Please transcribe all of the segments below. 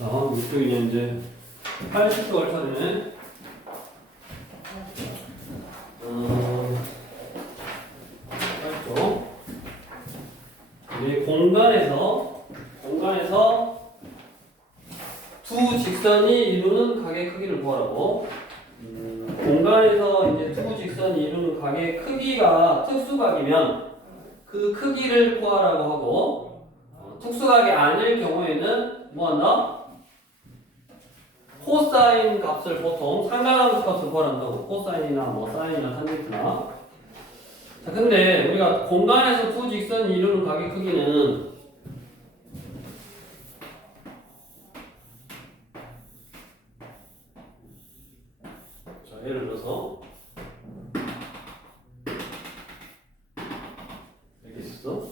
자, 이쪽이 이제 80도를 차리네. 8쪽. 이 공간에서 두 직선이 이루는 각의 크기를 구하라고. 공간에서 이제 두 직선이 이루는 각의 크기가 특수각이면 그 크기를 구하라고 하고, 특수각이 아닐 경우에는 뭐 한다? 코사인 값을 보통 상관함수 값을 구하란다고. 코사인이나 뭐 사인이나 탄젠트나. 자, 근데 우리가 공간에서 두 직선이 이루는 각의 크기는 자, 예를 들어서 이렇게 있어.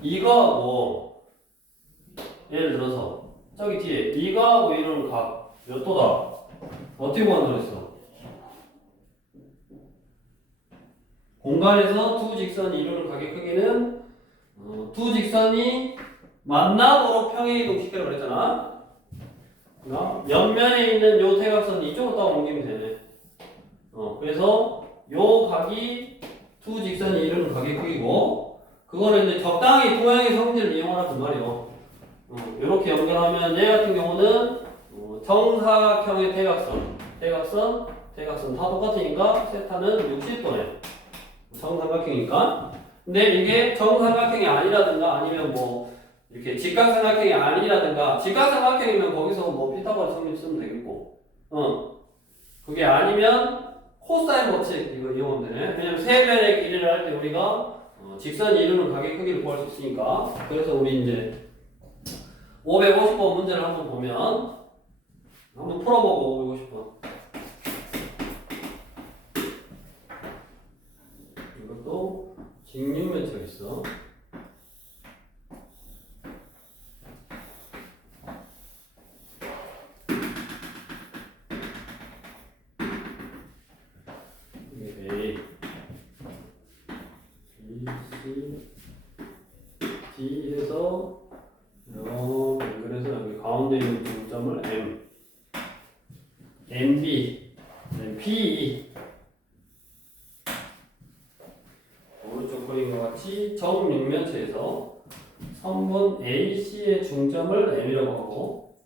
이거하고 예를 들어서 저기 뒤에 이거하고 이루는 각 몇 도다? 어떻게 구한다고 했어? 공간에서 두 직선이 이루는 각의 크기는 두 직선이 만나도록 평행이동시키라고 그랬잖아. 옆면에 있는 요 대각선 이쪽으로 딱 옮기면 되네. 그래서 요 각이 두 직선이 이루는 각의 크기고, 그거를 이제 적당히 도형의 성질을 이용하라 그 말이요. 이렇게 연결하면 얘 같은 경우는 정사각형의 대각선 다 똑같으니까 세타는 60도네. 정삼각형이니까. 근데 이게 정삼각형이 아니라든가 아니면 뭐 이렇게 직각삼각형이 아니라든가, 직각삼각형이면 거기서 뭐 피타고라스 성립 쓰면 되겠고, 그게 아니면 코사인 법칙 이거 이용하면 되네. 왜냐면 세 변의 길이를 할 때 우리가 직선이 이루는 각의 크기를 구할 수 있으니까. 그래서 우리 이제 550번 문제를 한번 보면 한번 풀어보고 550번. 이것도 직육면체가 있어. 이게 A, B, C, D 해서 연결해서 여기 가운데 있는 중점을 M, MB, PE. 오른쪽 그림과 같이 정육면체에서 선분 AC의 중점을 M이라고 하고,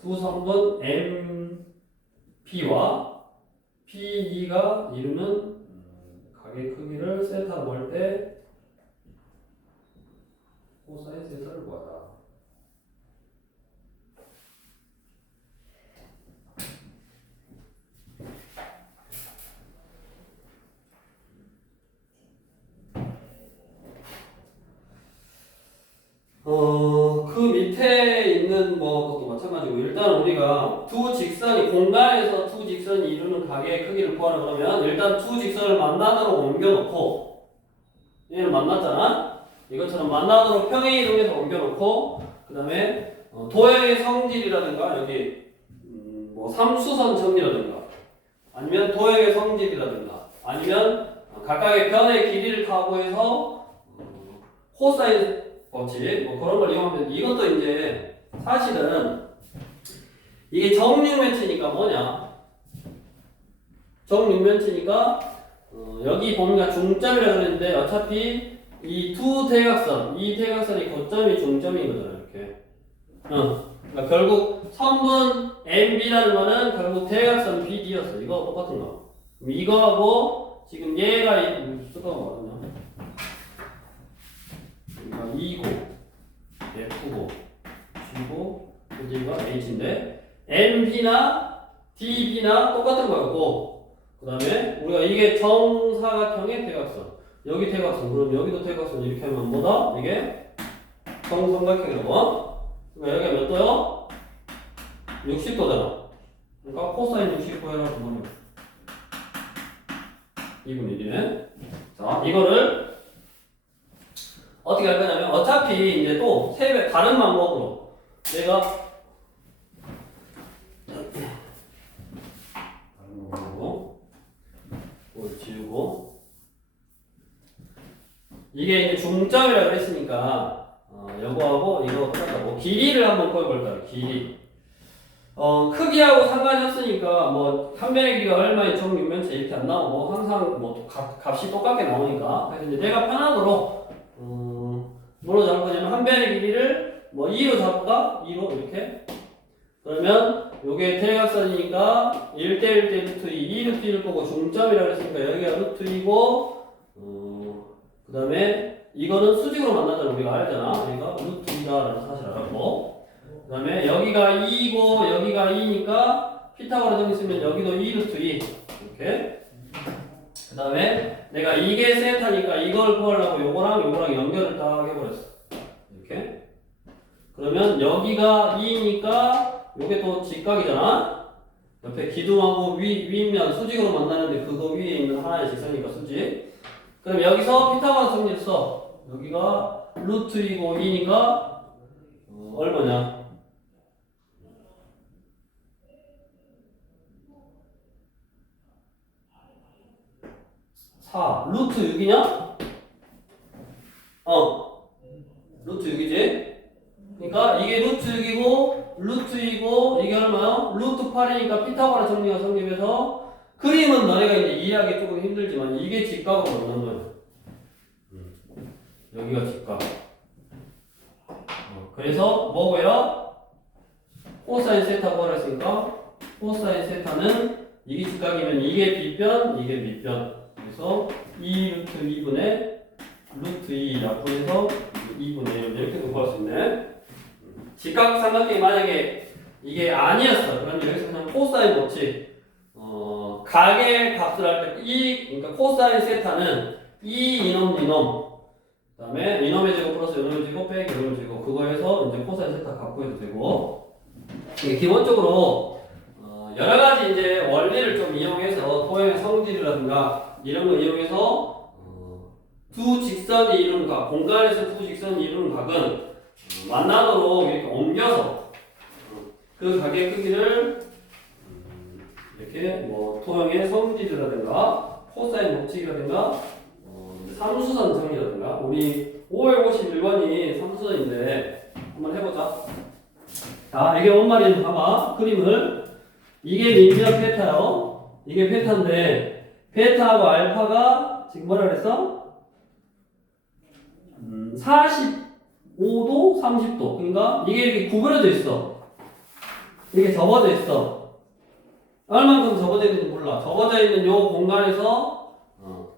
두 선분 MP와 PE가 이루는 각의 크기를 세타로 할 때 코사인 세타를 구하라. 그 밑에 있는 것도 마찬가지고, 일단 우리가 두 직선이 공간에서 두 직선이 이루는 각의 크기를 구하라 그러면 일단 두 직선을 만나도록 옮겨놓고, 얘는 만났잖아. 이것처럼 만나도록 평행이동해서 옮겨놓고, 그 다음에 도형의 성질이라든가 여기 뭐 삼수선 정리라든가 아니면 도형의 성질이라든가 아니면 각각의 변의 길이를 타고해서 코사인 법칙 뭐 그런 걸 이용하면, 이것도 이제 사실은 이게 정육면체니까 뭐냐, 정육면체니까 여기 보니까 중점이라고 그랬는데 어차피 이 두 대각선, 이 대각선이 고점이 중점인 거잖아. 이렇게 그러니까 결국 선분 MB라는 거는 결국 대각선 BD였어. 이거 똑같은 거. 그럼 이거하고 지금 얘가 수가 뭐였냐, 그러니까 E고 F고 G고 여기가 H인데 MB나 DB나 똑같은 거였고, 그 다음에 우리가 이게 정사각형의 대각선, 여기 대각선, 그럼 여기도 대각선 이렇게 하면 뭐다? 이게 정삼각형이라고. 그러니까 여기가 몇 도요? 60도잖아. 그러니까 코사인 60도 해라 그 말이야. 2분의 1이네. 자, 이거를 어떻게 할 거냐면, 어차피 이제 또 다른 방법으로 내가 다른 방법으로 뭘 지우고 이게 이제 중점이라고 했으니까 요거하고 이거 똑같다고 길이를 한번 구해볼까요? 길이. 크기하고 상관이 없으니까 뭐 한 변의 길이가 얼마인 정 6면체 이렇게 안 나오고 항상 뭐 값이 똑같게 나오니까 그래서 이제 내가 편하도록 뭐로 잡을 거냐면 한 변의 길이를 뭐 2로 잡을까? 2로 이렇게 그러면 요게 대각선이니까 1대 1대 루트 2 루트 1을 보고 중점이라고 했으니까 여기가 루트 2고 그 다음에 이거는 수직으로 만나잖아 우리가 알잖아 여기가 루트 2다라는 사실 알았고 그 다음에 여기가 2고 여기가 2니까 피타고라 정리 쓰면 여기도 2 루트 2 이렇게 그 다음에 내가 이게 세타니까 이걸 구하려고 요거랑 연결을 딱 해버렸어 이렇게 그러면 여기가 2니까 요게 또 직각이잖아 옆에 기둥하고 윗면 수직으로 만나는데 그거 위에 있는 하나의 직선이니까 수직 그럼 여기서 피타고라 정리를 써 여기가 루트 2고 2니까 얼마냐 4 루트 6이냐? 루트 6이지? 그러니까 이게 루트 6이고 루트 2고 이게 얼마요? 루트 8이니까 피타고라 정리가 성립해서 그림은 너네가 이제 이해하기 조금 힘들지만 이게 직각으로 만난 거야. 여기가 직각. 그래서 뭐고요? 코사인 세타 구하랬으니까 코사인 세타는 이게 직각이면 이게 빗변, 이게 밑변. 그래서 2 루트 2분의 루트 2 약분해서 2분의 1 이렇게도 구할 수 있네. 직각 삼각형이 만약에 이게 아니었어. 그러면 여기서 그냥 코사인 법칙. 각의 값을 할 때 그러니까 코사인 세타는 2 이놈 이놈. 그다음에 이놈의 제곱 플러스 이놈의 제곱 빼기 이놈의 제곱 그거 해서 이제 코사인 세타 값 구해도 되고. 이게 기본적으로 여러 가지 이제 원리를 좀 이용해서 토형의 성질이라든가 이런 거 이용해서 두 직선이 이루는 각, 공간에서 두 직선이 이루는 각은 만나도록 이렇게 옮겨서 그 각의 크기를 이렇게 뭐 토형의 성질이라든가 코사인 법칙이라든가 삼수선 정리라든가 우리 551번이 삼수선인데 한번 해보자. 자, 이게 뭔 말인지 봐봐. 그림을 이게 민변 베타요. 이게 베타인데 베타하고 알파가 지금 뭐라 그랬어? 45도, 30도. 그러니까 이게 이렇게 구부러져 있어. 이게 접어져 있어. 얼만큼 접어져 있는지 몰라. 접어져 있는 요 공간에서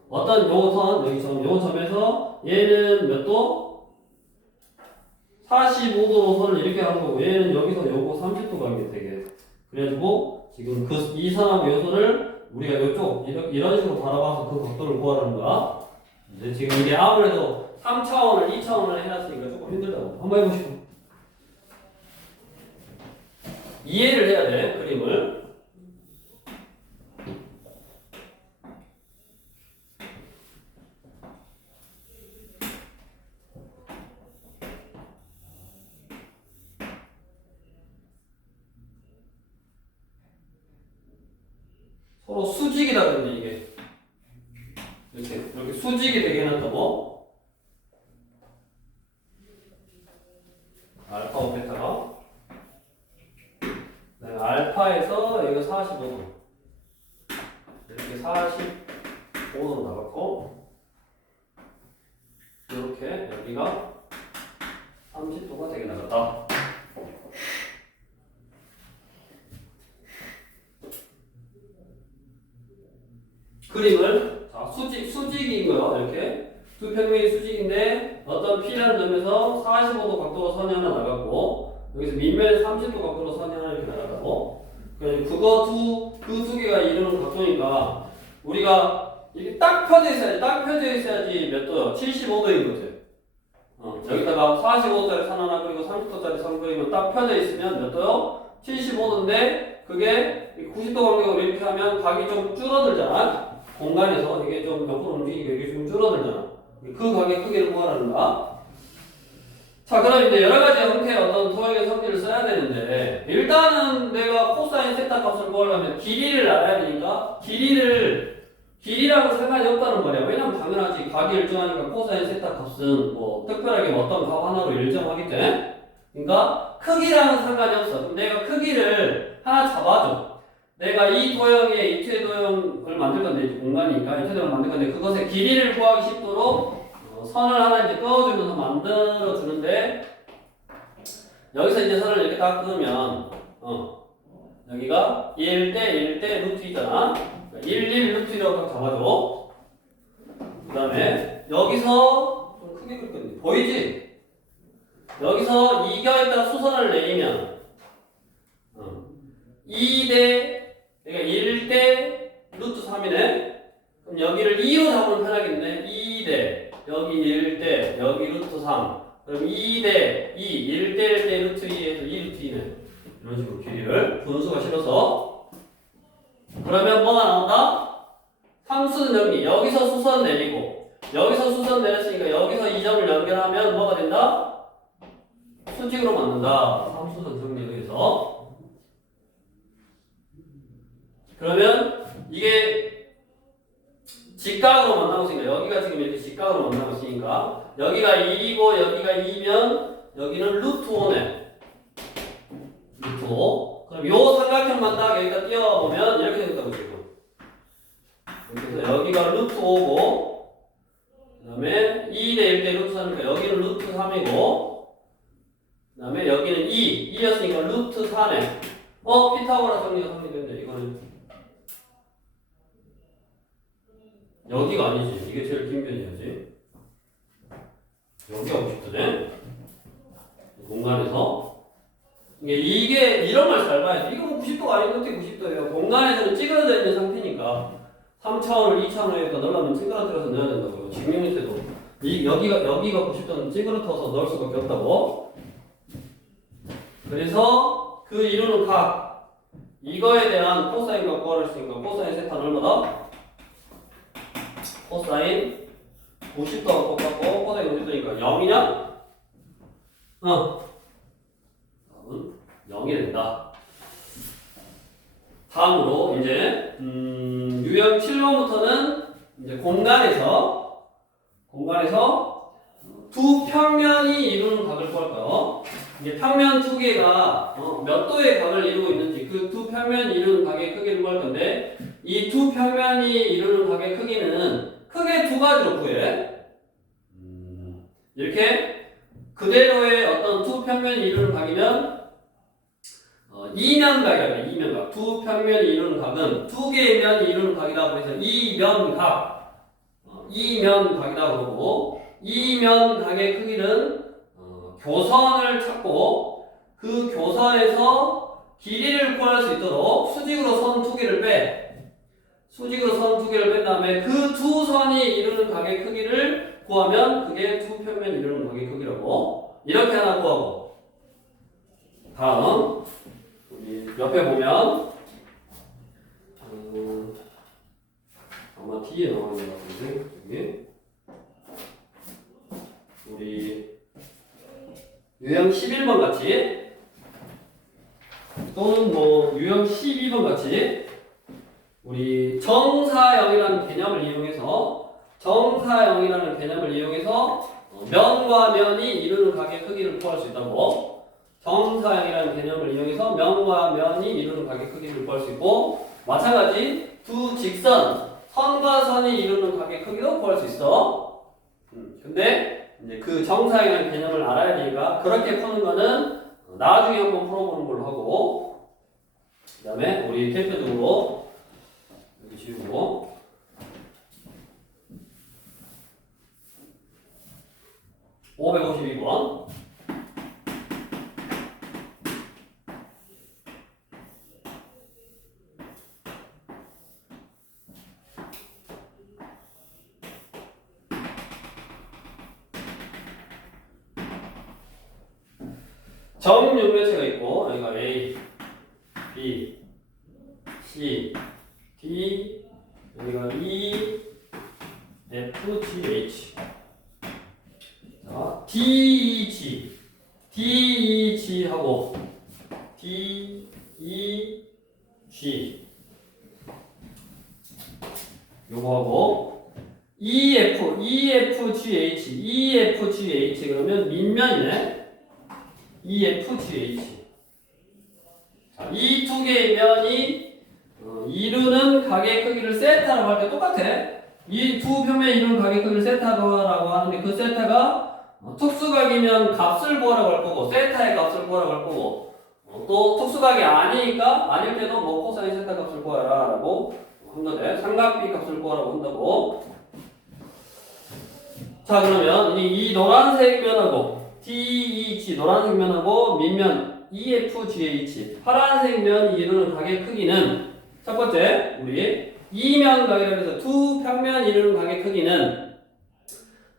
어떤 요 선, 여기 요 점에서 얘는 몇 도? 45도로 선을 이렇게 하는 거고 얘는 여기서 요거 30도 가게 되게. 그래가지고 지금 이 선하고 요 선을 우리가 이쪽 이런 식으로 바라봐서 그 각도를 구하라는 거야. 이제 지금 이게 아무래도 3차원을 2차원을 해놨으니까 조금 힘들다고. 한번 해보시고. 이해를 해야 돼, 그림을. 서로 수직이다 그러는데 이게. 이렇게 수직이 되게 해놨다고. 알파와 베타가. 네, 알파에서 여기가 45도. 이렇게 45도로 나갔고, 이렇게 여기가 30도가 되게 나갔다. 그림을 자, 수직인 거요. 이렇게 두 평면이 수직인데 어떤 P라는 점에서 45도 각도로 선이 하나 나갔고 여기서 밑면에 30도 각도로 선이 하나 이렇게 나갔다고. 그거 두 개가 이루는 각도니까 우리가 이렇게 딱 펴져 있어야지. 딱 펴져 있어야지 몇 도요? 75도인 거지. 여기다가 45도짜리 선 하나 그리고 30도짜리 선 그리면 딱 펴져 있으면 몇 도요? 75도인데 그게 90도 간격으로 이렇게 하면 각이 좀 줄어들잖아. 공간에서 이게 좀 옆으로 움직이고 이게 좀 줄어들잖아. 그 각의 크기를 구하라는 거야. 자, 그럼 이제 여러 가지 형태의 어떤 토형의 성질을 써야 되는데 일단은 내가 코사인 세타 값을 구하려면 길이를 알아야 되니까 길이를 길이랑은 상관이 없다는 말이야. 왜냐면 당연하지. 각이 일정하니까 코사인 세타 값은 뭐 특별하게 어떤 값 하나로 일정하기 때문에. 그러니까 크기랑은 상관이 없어. 그럼 내가 크기를 하나 잡아줘. 내가 이 도형에 이투의 도형을 만들 건데, 이제 공간이니까 이투의 도형을 만들 건데, 그것의 길이를 구하기 쉽도록 선을 하나 이제 그어주면서 만들어 주는데, 여기서 이제 선을 이렇게 딱 그으면, 여기가 1대 루트이잖아. 1 루트라고 잡아줘. 그 다음에 여기서 좀 크게 그릴 건데 보이지? 여기서 이거에다 수선을 내리면 2대 그러니까 1대 루트 3이네. 그럼 여기를 2로 잡으면 편하겠네. 2대 여기 1대 여기 루트 3. 그럼 2대 2 1대 루트 2에서 2 루트 2네. 이런 식으로 길이를 분수가 실어서 그러면 뭐가 나온다? 상수는 정리. 여기서 수선 내리고 여기서 수선 내렸으니까 여기서 이 점을 연결하면 뭐가 된다? 수직으로 만든다. 상수선 정리에 의해서. 그러면 이게 직각으로 만나고 있으니까 여기가 지금 이렇게 직각으로 만나고 있으니까 여기가 1이고 여기가 2면 여기는 루트 5네. 루트 5. 그럼 요 삼각형만 딱 여기다 띄워보면 이렇게 생겼다고 지금. 그래서 여기가 루트 5고 그 다음에 2대 1대 루트 3이니까 여기는 루트 3이고 그 다음에 여기는 2였으니까 루트 4네. 피타고라 정리가 성립됐네. 이거는 여기가 아니지. 이게 제일 긴 변이야지. 여기가 90도네. 공간에서 이게 이런 말 잘 봐야 돼. 이거 뭐 90도가 아닌데 어떻게 90도예요? 공간에서는 찌그러져 있는 상태니까 3차원을 2차원으로 넣으려면 찌그러뜨려서 넣어야 된다고요. 직육면체도 여기가 90도는 찌그러터서 넣을 수밖에 없다고. 그래서 그 이루는 각 이거에 대한 코사인과 구할 수 있으니까 코사인 세타는 얼마다? 코사인 90도가 똑같고 코사인 90도니까 0이냐? 답은 0이 된다. 다음으로 이제 유형 7번부터는 이제 공간에서 두 평면이 이루는 각을 구할까요? 이게 평면 두 개가 몇 도의 각을 이루고 있는지 그 두 평면이 이루는 각의 크기를 구할 건데 이 두 평면이 이루는 각의 크기는 크게 두 가지로 구해. 이렇게 그대로의 어떤 두 평면이 이루는 각이면 이면각이라고 해요. 이면각. 두 평면이 이루는 각은 두 개의 면이 이루는 각이라고 해서 이면각. 이면각이라고 그러고 이면각의 크기는 교선을 찾고 그 교선에서 길이를 구할 수 있도록 수직으로 선 두 개를 빼. 수직으로 선 두 개를 뺀 다음에 그 두 선이 이루는 각의 크기를 구하면 그게 두 평면이 이루는 각의 크기라고. 이렇게 하나 구하고. 다음 우리 옆에 보면 아마 뒤에 나와 있는 것 같은데 여기 우리 유형 11번 같이 또는 뭐 유형 12번 같이 우리 정사형이라는 개념을 이용해서 면과 면이 이루는 각의 크기를 구할 수 있다고. 정사형이라는 개념을 이용해서 면과 면이 이루는 각의 크기를 구할 수 있고 마찬가지 두 직선 선과 선이 이루는 각의 크기도 구할 수 있어. 근데 이제 그 정사형이라는 개념을 알아야 되니까 그렇게 푸는 거는 나중에 한번 풀어보는 걸로 하고 그 다음에 우리 대표적으로 여기 지우고 (552번) 정육면체가 있고 여기가 A, B, C, D 여기가 E, F, G, H 자, D, E, G 하고 D, E, G 요거하고 EFGH 그러면 밑면이네. EFGH. 자, 이 두 개의 면이 이루는 가게 크기를 세타라고 할 때 똑같아. 이 두 평면이 이루는 가게 크기를 세타라고 하는데 그 세타가 특수각이면 값을 구하라고 할 거고 세타의 값을 구하라고 할 거고 또 특수각이 아니니까 아닐 때도 뭐 코사인 세타 값을 구하라 라고 한다네. 삼각비 값을 구하라고 한다고. 자 그러면 이 노란색 면하고 DEG 노란색 면하고 밑면 EFGH 파란색 면이 이루는 가게 크기는 첫 번째 우리 이면 가게라고 해서 두 평면이 이루는 가게 크기는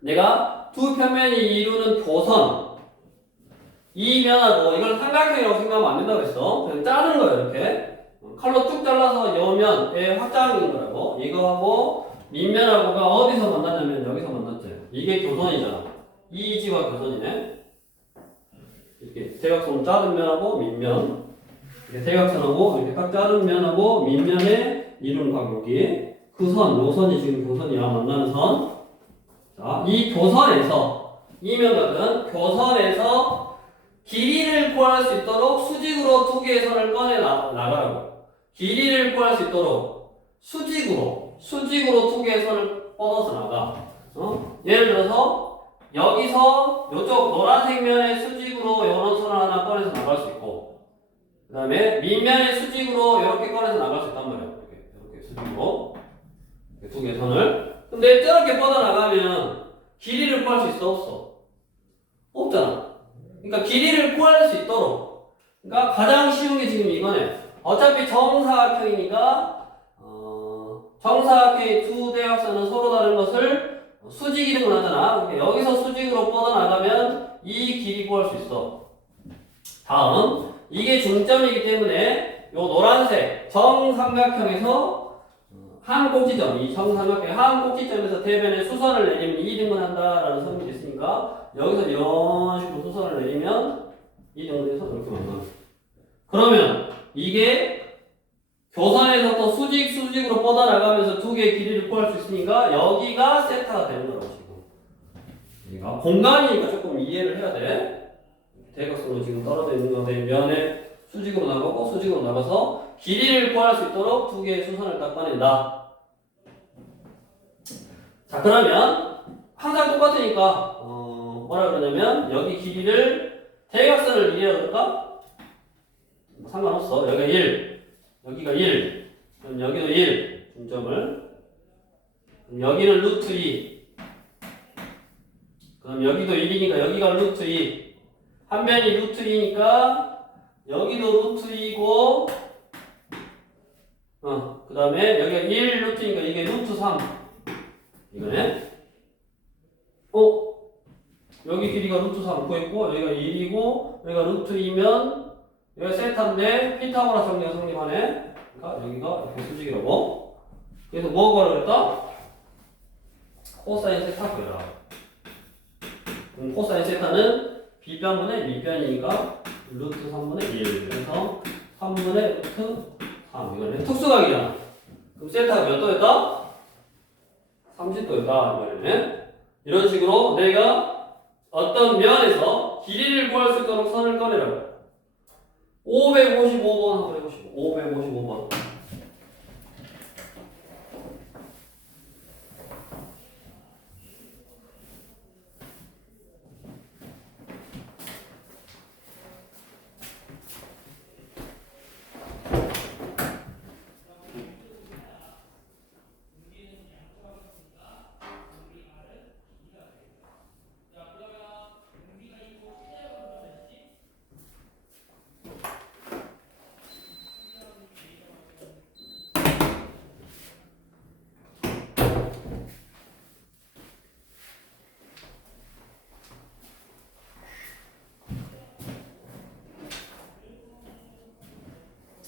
내가 두 평면이 이루는 교선 이 면하고 이걸 삼각형이라고 생각하면 안 된다고 했어. 그냥 자른 거예요 이렇게 칼로 쭉 잘라서 여면의 확장인 거라고. 이거하고 밑면하고가 어디서 만났냐면 여기서 만났지. 이게 교선이잖아. 이지와 교선이네. 이렇게 대각선 자른 면하고 밑면 이렇게 대각선하고 이렇게 딱 자른 면하고 밑면에 이루는 각역이 그 선, 요 선이 지금 교선이야. 만나는 선. 자, 이 교선에서 이면 같은 교선에서 길이를 구할 수 있도록 수직으로 두 개의 선을 꺼내 나가라고. 길이를 구할 수 있도록 수직으로 두 개의 선을 뻗어서 나가. 예를 들어서 여기서 이쪽 노란색 면의 수직으로 이런 선을 하나 꺼내서 나갈 수 있고 그 다음에 밑면의 수직으로 이렇게 꺼내서 나갈 수 있단 말이야. 이렇게 수직으로 두 개의 선을. 근데 저렇게 뻗어 나가면 길이를 구할 수 있어 없어? 없잖아. 그러니까 길이를 구할 수 있도록 그러니까 가장 쉬운 게 지금 이거네. 어차피 정사각형이니까 정사각형의 두 대각선은 서로 다른 것을 수직 이동을 하잖아. 그러니까 여기서 수직으로 뻗어나가면 이 길이 구할 수 있어. 다음 이게 중점이기 때문에 요 노란색 정삼각형에서 한 꼭지점, 이 정삼각형 한 꼭지점에서 대변에 수선을 내리면 2등분 한다라는 선이 있으니까 여기서 이런 식으로 수선을 내리면 2등분해서 이렇게 만나. 그러면 이게 교선에서 또 수직으로 뻗어나가면서 두 개의 길이를 구할 수 있으니까 여기가 세타가 되는 거라고 지금. 그러니까 공간이니까 조금 이해를 해야 돼. 대각선으로 지금 떨어져 있는 건데 면에 수직으로 나가고 수직으로 나가서 길이를 구할 수 있도록 두 개의 수선을 딱 꺼낸다. 자 그러면 항상 똑같으니까 뭐라 그러냐면 여기 길이를 대각선을 1이라고 그럴까? 상관없어. 여기가 1 여기가 1 그럼 여기도 1 중점을 그럼 여기는 루트 2 그럼 여기도 1이니까 여기가 루트 2 한 변이 루트 2니까 여기도 루트 2고 그 다음에 여기가 1 루트니까 이게 루트 3 이거네. 여기 길이가 루트 3 구했고 여기가 1이고 여기가 루트 2면 여기가 세타인데 피타고라 정리가 성립하네. 그러니까 여기가 이렇게 수직이라고. 그래서 뭐 구하라고 그랬다? 코사인 세타 구해라. 그럼 코사인 세타는 B변분의 밑변이니까 루트 3분의 1 그래서 3분의 루트 3 이거네. 특수각이잖아. 그럼 세타가 몇 도였다? 30도였다 이 말이네. 이런 식으로 내가 어떤 면에서 길이를 구할 수 있도록 선을 꺼내라고. 555번 한번 해보시고 555번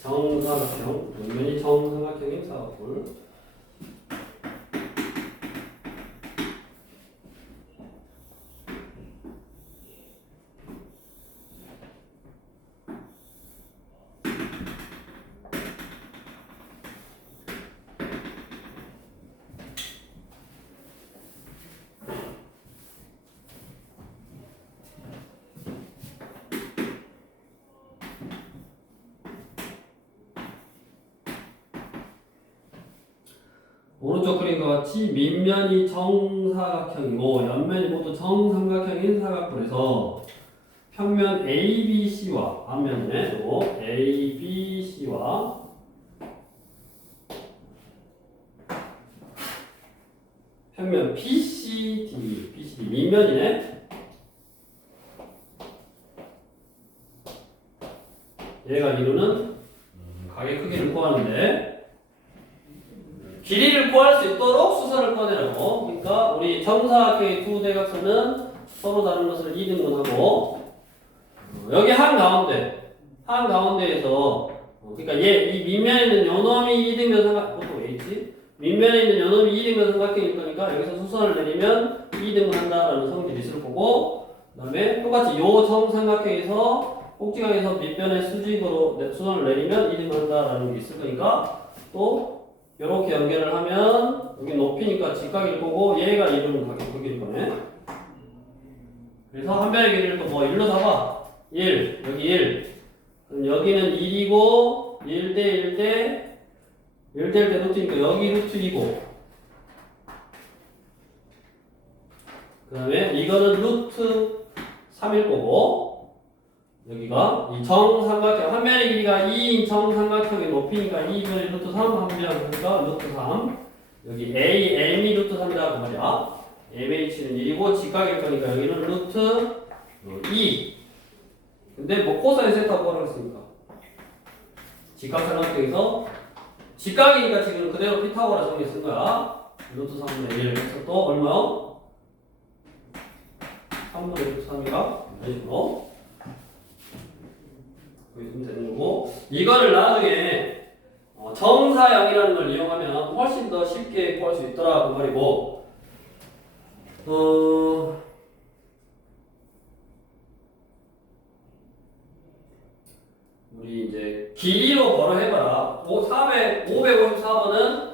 정삼각형, 분명히 정삼각형인 사각뿔. 오른쪽 그림과 같이 밑면이 정사각형이고 옆면이 모두 정삼각형인 사각뿔에서 평면 ABC와 앞면에 또 ABC와 평면 BCD 밑면이네. 얘가 이루는 가게 크기를 구하는데 길이를 구할 수 있도록 수선을 꺼내라고. 그러니까 우리 정사각형의 두 대각선은 서로 다른 것을 이등분하고 여기 한가운데에서 그러니까 이 밑면에 있는 요놈이 이등변 삼각형 왜 있지? 밑면에 있는 요놈이 이등변 삼각형일 거니까 여기서 수선을 내리면 이등분한다라는 성질이 있을 거고 그다음에 똑같이 요 정삼각형에서 꼭지각에서 밑변의 수직으로 수선을 내리면 이등분한다라는 게 있을 거니까 또 이렇게 연결을 하면 여기 높이니까 직각일 거고 얘가 이루는 가격 크기일 거네. 그래서 한 변의 길이를 또 뭐 1로 잡아. 1 여기 1 그럼 여기는 1이고 1대 1대 루트니까 여기 루트 2고 그 다음에 이거는 루트 3일 거고 여기가 이 정삼각형 한 변의 길이가 2인 정삼각형의 높이니까 2변의 루트 3 한 변 그러니까 루트 3 여기 M이 루트 3이다 그 말이야. MH는 1이고 직각일 거니까 여기는 루트 2 근데 뭐 코사인 세타 구하라고 했으니까 직각삼각형에서 직각이니까 지금 그대로 피타고라 정리 쓴 거야. 루트 3분의 1 해서 또 얼마요? 3분의 루트 3이가 아니죠. 있으면 되는 거고 이거를 나중에 정사형이라는 걸 이용하면 훨씬 더 쉽게 구할 수 있더라 그 말이고 우리 이제 길이로 걸어 해봐라. 554번은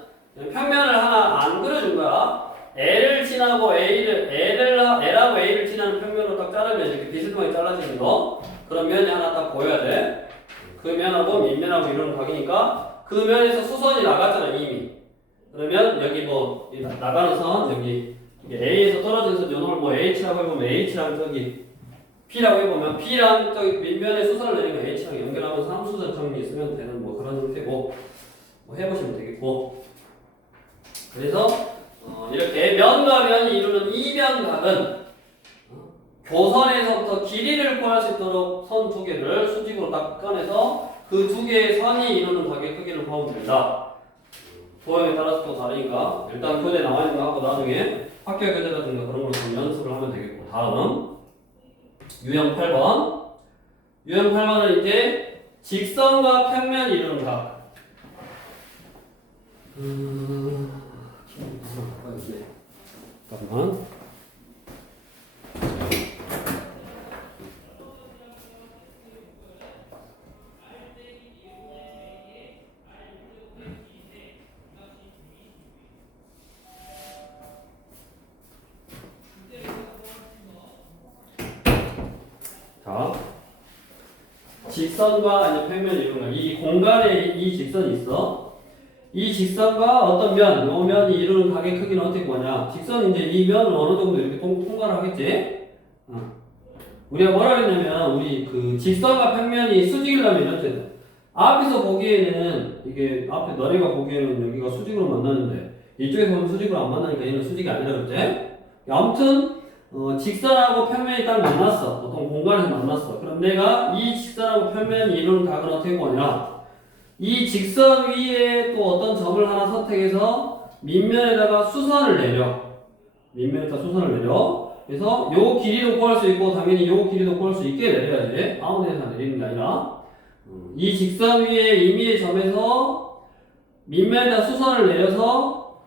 평면을 하나 안 그려준 거야. L을 지나고 L하고 A를 지나는 평면으로 딱 자르면 이렇게 비스듬하게 잘라지는 거. 그런 면이 하나 딱 보여야 돼. 그 면하고 밑면하고 이런 각이니까 그 면에서 수선이 나갔잖아 이미. 그러면 여기 뭐 나가는 선 여기 A에서 떨어진 선 요놈을 뭐 H라고 해보면 H랑 저기 P라고 해보면 P랑 저기 밑면에 수선을 내리면 H랑 연결하면서 함수적 정리 있으면 되는 뭐 그런 형태고 뭐 해보시면 되겠고 그래서 이렇게 면과 면이 이루는 이변각은 교선에서부터 길이를 구할 수 있도록 선 두 개를 수직으로 딱 꺼내서 그 두 개의 선이 이루는 각의 크기를 구하면 된다. 도형에 따라서 또 다르니까 일단 교재 나와 있는 거 하고 나중에 학교 교재라든가 그런 걸로 좀 연습을 하면 되겠고 다음 유형 8번 유형 8번은 이제 직선과 평면이 이루는 각 잠깐만 자, 직선과 아니면 평면이 이루는 이 공간에 이 직선이 있어. 이 직선과 어떤 면, 요 면이 이루는 각의 크기는 어떻게 구하냐? 직선이 이제 이 면을 어느 정도 이렇게 통과를 하겠지? 우리가 뭐라 했냐면, 우리 그 직선과 평면이 수직이라면 이렇게 돼. 앞에서 보기에는, 이게 앞에 너네가 보기에는 여기가 수직으로 만나는데, 이쪽에서 보면 수직으로 안 만나니까 얘는 수직이 아니라 그랬지? 아무튼, 직선하고 평면이 딱 만났어. 보통 공간에서 만났어. 그럼 내가 이 직선하고 평면이 이루는 각은 어떻게 구하냐? 이 직선 위에 또 어떤 점을 하나 선택해서 밑면에다가 수선을 내려. 밑면에다가 수선을 내려. 그래서 요 길이도 구할 수 있고 당연히 요 길이도 구할 수 있게 내려야지. 아무 데나 내리는 게 아니라 이 직선 위에 임의의 점에서 밑면에다 수선을 내려서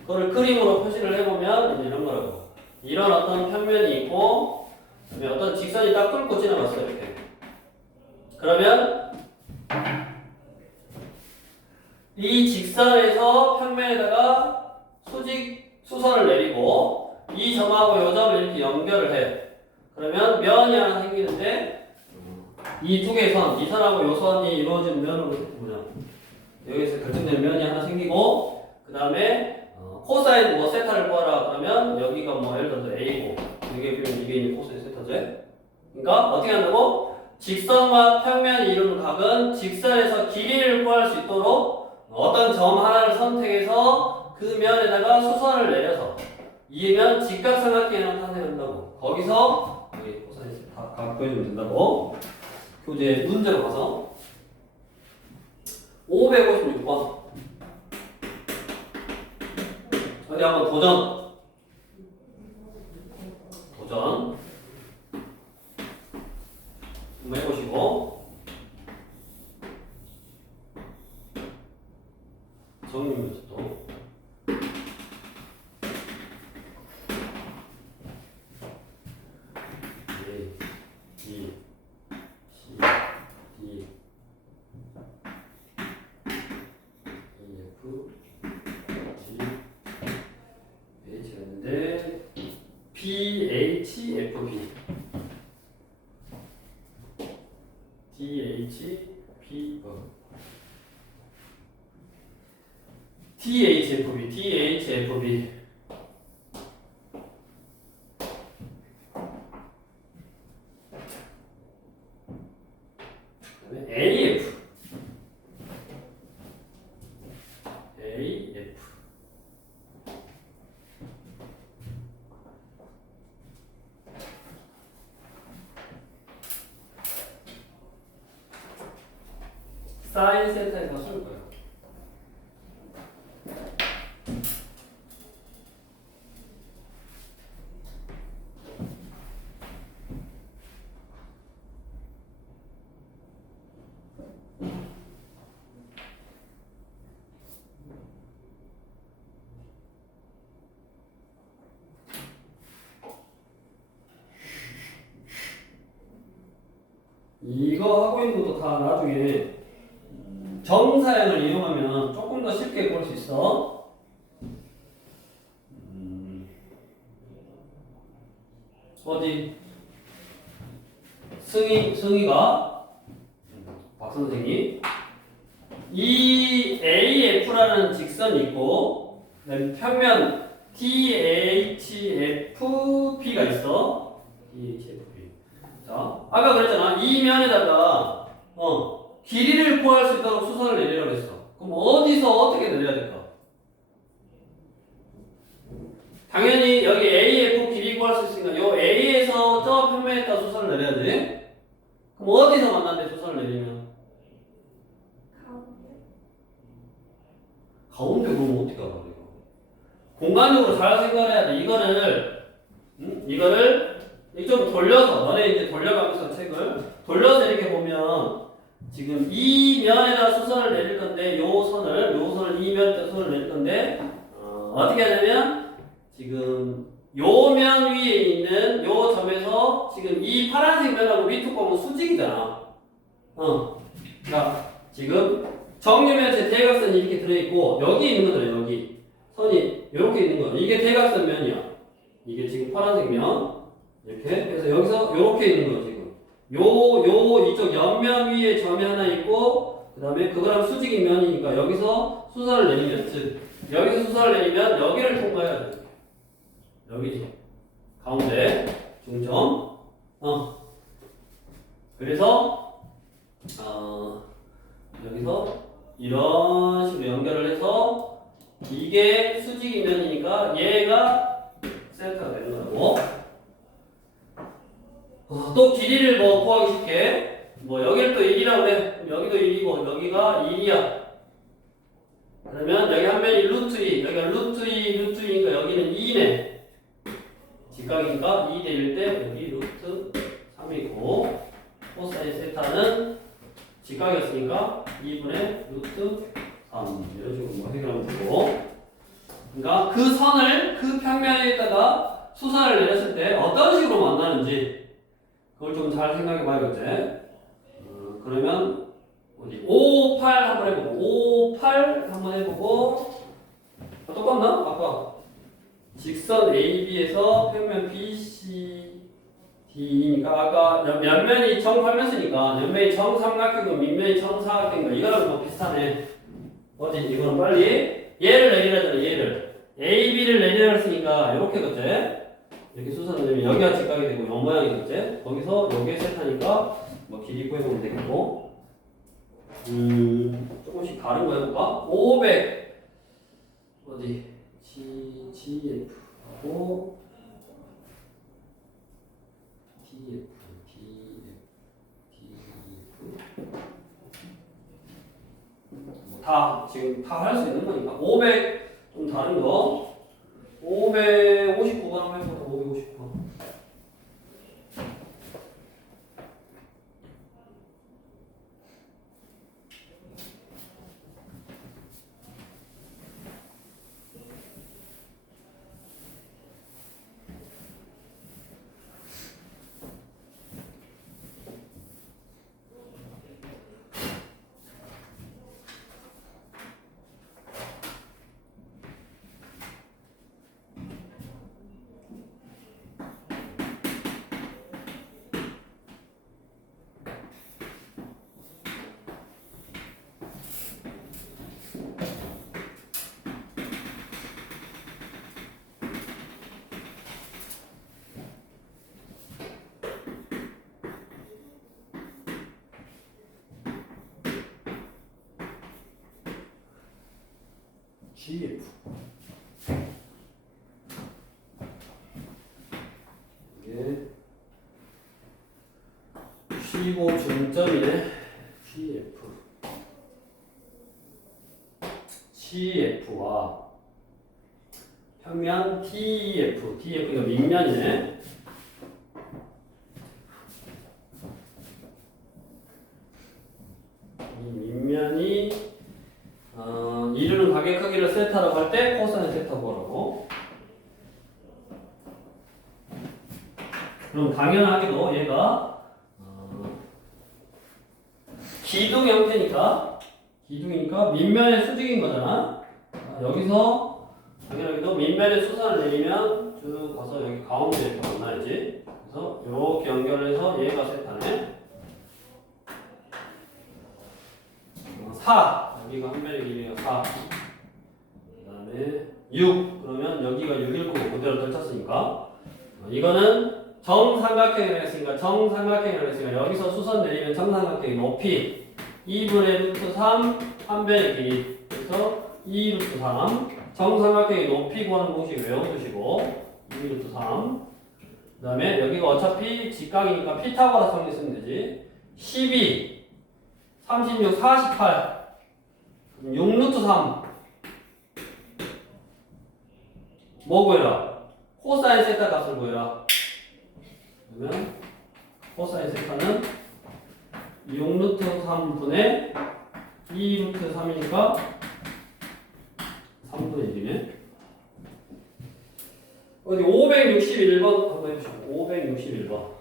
그거를 그림으로 표시를 해보면 이제 이런 거라고. 이런 어떤 평면이 있고 어떤 직선이 딱 뚫고 지나갔어 이렇게. 그러면 이 직선에서 평면에다가 수선을 내리고 이 점하고 이 점을 이렇게 연결을 해. 그러면 면이 하나 생기는데 이 두 개의 선, 이 선하고 이 선이 이루어진 면으로 뭐냐 여기서 결정된 면이 하나 생기고 그 다음에 코사인 뭐 세타를 구하라 그러면 여기가 뭐 예를 들어서 A고 이게 이제 코사인 세타제. 그러니까 어떻게 한다고? 직선과 평면이 이루는 각은 직선에서 길이를 구할 수 있도록 어떤 점 하나를 선택해서 그 면에다가 수선을 내려서 이면 직각삼각형을 탄생한다고. 거기서 여기 코사인 세타 각 보여주면 된다고. 교재 문제로 가서 556번 어디 한번 도전 한번 해보시고 정리면서 또 A, B, C, D, E, F, G, H가 있는데 B, H, F, B D, H, B, T, H, F, B, T, H, F, B 그다음에 A, F A, F 사인 세타에서 쓸 거예요. 이거 하고 있는 것도 다 나중에 정사형을 이용하면 조금 더 쉽게 볼 수 있어. 어디? 승희가 박 선생이 이 AF라는 직선이 있고 평면 THFB가 있어. THFB. 자, 아까 그랬잖아. 이 면에다가 길이를 구할 수 있도록 수선을 내리라고 했어. 그럼 어디서 어떻게 내려야 될까? 당연히 여기 AF 길이 구할 수 있으니까 요 A에서 저 평면에다 수선을 내려야지. 그럼 어디서 만나는데 수선을 내리면? 가운데 그러면 어떻게 알아? 이거? 공간적으로 잘 생각해야 돼. 이거를 좀 돌려서 너네 이제 돌려가면서 책을 돌려서 이렇게 보면 지금 이 면에다 수선을 내릴 건데 요 선을 이 면에다 수선을 내릴 건데 어떻게 하냐면 지금 요 면 위에 있는 요 점에서 지금 이 파란색 면하고 위쪽 보면 수직이잖아. 그러니까 지금 정류면체 대각선이 이렇게 들어있고 여기 있는 거잖아요. 여기 선이 이렇게 있는 거. 이게 대각선 면이야. 이게 지금 파란색 면 이렇게. 그래서 여기서 이렇게 있는 거 지금. 요 이쪽 옆면 위에 점이 하나 있고 그 다음에 그거랑 수직인 면이니까 여기서 수선을 내리면 즉 여기서 수선을 내리면 여기를 통과해야 돼. 여기죠. 가운데 중점. 그래서 여기서 이런 식으로 연결을 해서 이게 수직인 면이니까 얘가 센터가 되는 거고. 또 길이를 뭐 구하기 쉽게 여기를 또 1이라고 해. 여기도 1이고 여기가 1이야. 그러면 여기 한 면이 루트 2, 여기가 루트 2니까 여기는 2네. 직각이니까 2대 1 때 여기 루트 3이고 코사인 세타는 직각이었으니까 2분의 루트 3 이런 식으로 해결하면 되고. 그러니까 그 선을 그 평면에다가 수선을 내렸을 때 어떤 식으로 만나는지 그걸 좀 잘 생각해 봐야겠지. 그러면 어디 5, 8 한번 해보고 5, 8 한번 해보고 똑같나? 아까 직선 AB에서 평면 BCD니까 아까 옆면이 정팔면수니까 옆면이 정삼각형이고 밑면이 정사각형이고 이거랑 뭐 비슷하네. 어디 이거는 빨리 얘를 내리라잖아. 얘를 A, B를 내리라 했으니까 이렇게 그지? 이렇게 수선을 내면 여기가 직각이 되고 요 모양이겠지? 거기서 요게 세타니까 뭐 길이 구해보면 되겠고 조금씩 다른 거 해볼까? 500 어디 GF 하고 DF 다 지금 다 할 수 있는 거니까 500 좀 다른 거 559번 한번 해보자. 559번 GF 이게 쉬고 중점이네. GF와 평면 TF가 밑면이네. 이 밑면이 이루는 가게 크기를 세타라고 할 때 코사인 세타 구하라고. 그럼 당연하게도 얘가 기둥 형태니까 밑면의 수직인 거잖아. 여기서 당연하게도 밑면의 수선을 내리면 쭉 가서 여기 가운데 이렇게 만나야지. 그래서 이렇게 연결해서 얘가 세타네. 4 여기가 한 변의 길이가 4 그 다음에 6 그러면 여기가 6일 거고 그대로 펼쳤으니까 이거는 정삼각형이라고 했으니까 여기서 수선 내리면 정삼각형의 높이 2분의 루트 3 한 변의 길이 그래서 2 루트 3 정삼각형의 높이 구하는 공식 외워두시고 2 루트 3 그 다음에 여기가 어차피 직각이니까 피타고라스 정리 쓰면 되지 12 36, 48 6루트 3 뭐 구해라? 코사인 세타 값을 구해라. 그러면 코사인 세타는 6루트 3분의 2루트 3이니까 3분의 1이네. 어디 561번 한번 해주시고 561번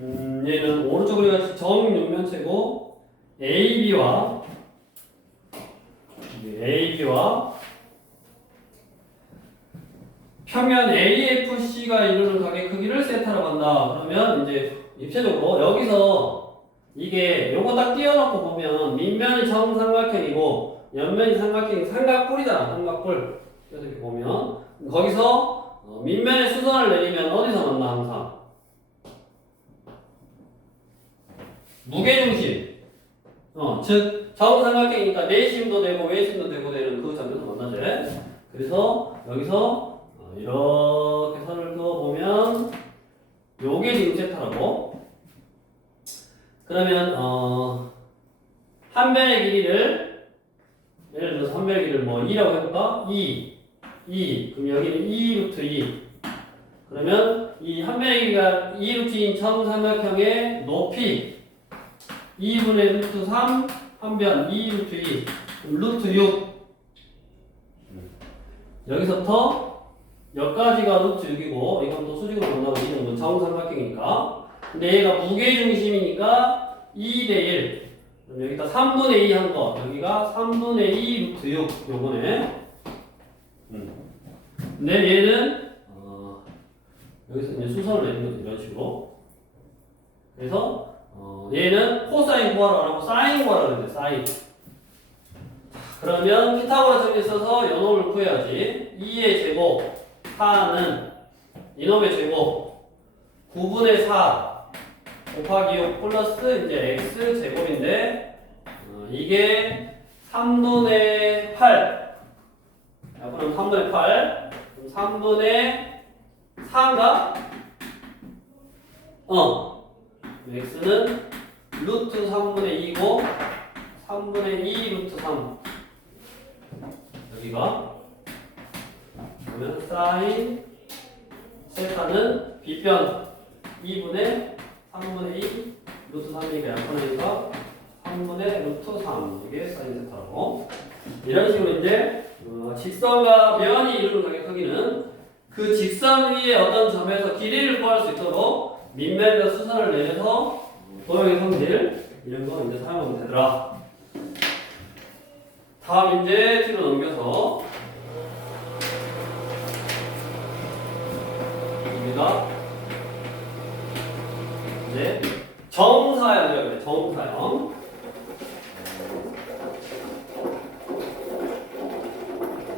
얘는 오른쪽으로 같이 정육면체고 AB와 평면 AFC가 이루는 각의 크기를 세타라고 한다. 그러면 이제 입체적으로 여기서 이게 요거 딱 띄워놓고 보면 밑면이 정삼각형이고 옆면이 삼각뿔이잖아. 삼각뿔. 그래서 이렇게 보면 거기서 밑면에 수선을 내리면 어디서 만나 항상? 무게중심. 즉 정삼각형이니까 내심도 되고 외심도 되고 되는 그 점에서 만나지. 그래서 여기서 이렇게 선을 그어보면 요게 지금 세타라고. 그러면 한 변의 길이를 예를 들어서 한 변의 길이를 뭐 2라고 해볼까? 2 그럼 여기는 2 루트 2 그러면 이 한 변의 길이가 2 루트인 정삼각형의 높이 2분의 루트 3 한변 2 루트 2 루트 6 여기서부터 여기까지가 루트 6이고 이건 또 수직으로 만나고 있는 건 정삼각형이니까 근데 얘가 무게중심이니까 2대 1 그럼 여기다 3분의 2 한 거 여기가 3분의 2 루트 6 요거네 근데 얘는 여기서 이제 수선을 내는 거죠 이런 식으로 그래서 얘는 코사인 구하라 그러고 사인 구하라 그러는데 사인 그러면 피타고라 정리 써서 요놈을 구해야지 2의 제곱 4는 이놈의 제곱 9분의 4 곱하기 6 플러스 이제 x 제곱인데 이게 3분의 8 그럼 3분의 8 그럼 3분의 4인가? x는 루트 3분의 2고 3분의 2 루트 3 여기가 그러면 사인 세타는 빗변 2분의 3분의 2 루트 3이니까 약분하니까 3분의 루트 3 이게 사인 세타라고 이런 식으로 이제 직선과 면이 이루는 각의 크기는 그 직선 위에 어떤 점에서 길이를 구할 수 있도록 밑면에다 수선을 내려서 도형의 성질 이런 거 이제 사용하면 되더라. 다음 이제 뒤로 넘겨서 우리가 이제 정사형이라고 그래. 정사형.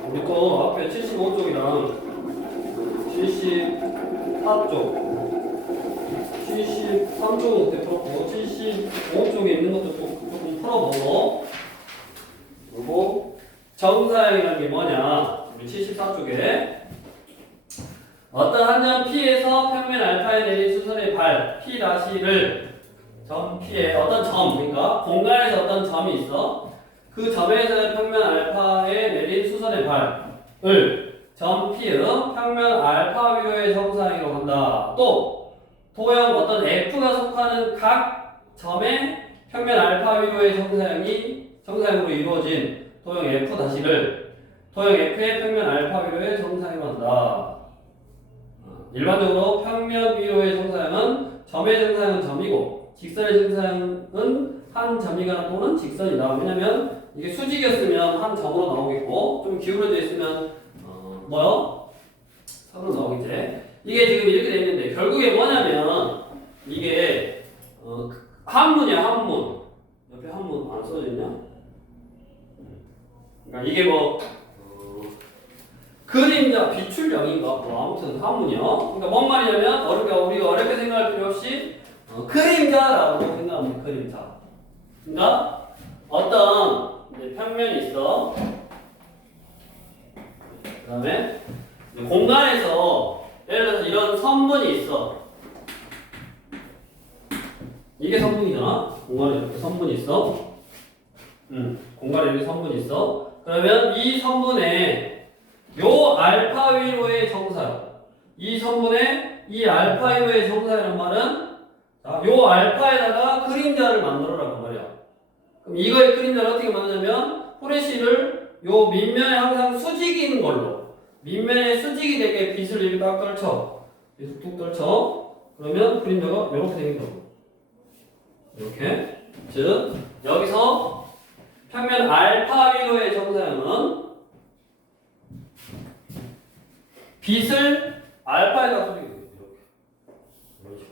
우리 또 앞에 75쪽이랑 74쪽 73쪽은 그때 풀었고 75쪽에 있는 것도 조금 풀어보고 그리고 정사형이라는 게 뭐냐 우리 74쪽에 어떤 한 점 P에서 평면 알파에 내린 수선의 발 P-를 점 P에 어떤 점 그러니까 공간에서 어떤 점이 있어 그 점에서 평면 알파에 내린 수선의 발을 점 P의 평면 알파 위로의 정사형이라고 한다. 또 도형 어떤 F가 속하는 각 점의 평면 알파 위로의 정사형으로 이루어진 도형 F-를 도형 F의 평면 알파 위로의 정사형이라고 한다. 일반적으로 평면 위로의 정사형은 점의 정사형은 점이고 직선의 정사형은 한 점이거나 또는 직선이다. 왜냐면 이게 수직이었으면 한 점으로 나오겠고 좀 기울어져 있으면 선으로 나오겠지. 이게 지금 이렇게 돼 있는데 결국에 뭐냐면 이게 한문이야 한문. 옆에 한문 안 써져 있냐? 그러니까 이게 그림자 비출력인가 아무튼 한문이야. 그러니까 뭔 말이냐면 우리가 어렵게 생각할 필요 없이 그림자라고 생각하면 돼. 그림자. 그러니까 어떤 평면이 있어. 그 다음에 공간에서 예를 들어서 이런 선분이 있어. 이게 선분이잖아. 공간에 이렇게 선분이 있어. 공간에 이렇게 선분이 있어. 그러면 이 선분에 요 알파 위로의 정사형 이 선분의 이 알파 위로의 정사형이란 말은 요 알파에다가 그림자를 만들어라고 말이야. 그럼 이거의 그림자를 어떻게 만드냐면 후레쉬를 요 밑면에 항상 수직인 걸로 밑면에 수직이 되게 빗을 이렇게 딱 떨쳐 툭 떨쳐 그러면 그림자가 이렇게 생긴다고. 이렇게. 즉 여기서 평면 알파 위로의 정사형은 빛을 알파에다 쏘게 돼요. 이렇게.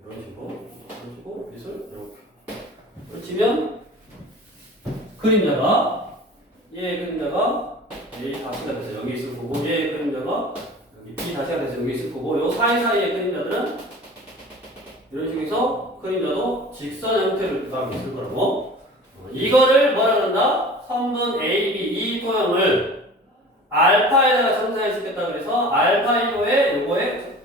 이런 식으로 빛을 이렇게. 치면 그림자가 얘의 그림자가 A 다시가 돼서 여기 있을 거고 얘의 그림자가 여기 B 다시가 돼서 여기 있을 거고 요 사이사이의 그림자들은 이런 식에서 그림자도 직선 형태를 그다음에 있을 거라고. 이거를 뭐라 그런다? 선분 A, B 이 도형을 알파에다가 정사해주겠다 그래서 알파 위로의 요거에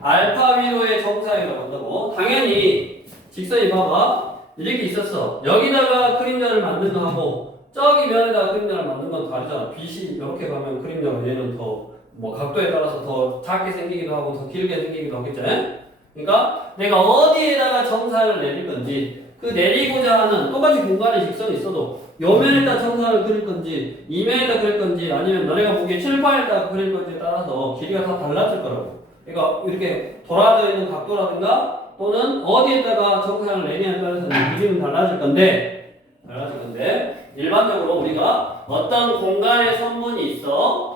알파 위로의 정사형이라고 한다고. 당연히 직선이 봐봐 이렇게 있었어. 여기다가 그림자를 만든 거 하고 저기 면에다가 그림자를 만든 건 다르잖아. 빛이 이렇게 가면 그림자가 얘는 더 뭐 각도에 따라서 더 작게 생기기도 하고 더 길게 생기기도 하겠지. 그러니까 내가 어디에다가 정사를 내릴 건지 그 내리고자 하는 똑같이 공간에 직선이 있어도 요 면에다 정사를 그릴 건지 이 면에다 그릴 건지 아니면 너네가 보기에 칠판에다 그릴 건지에 따라서 길이가 다 달라질 거라고. 그러니까 이렇게 돌아져 있는 각도라든가 또는 어디에다가 정사를 내냐에 따라서 길이는 달라질 건데 일반적으로 우리가 어떤 공간에 선분이 있어.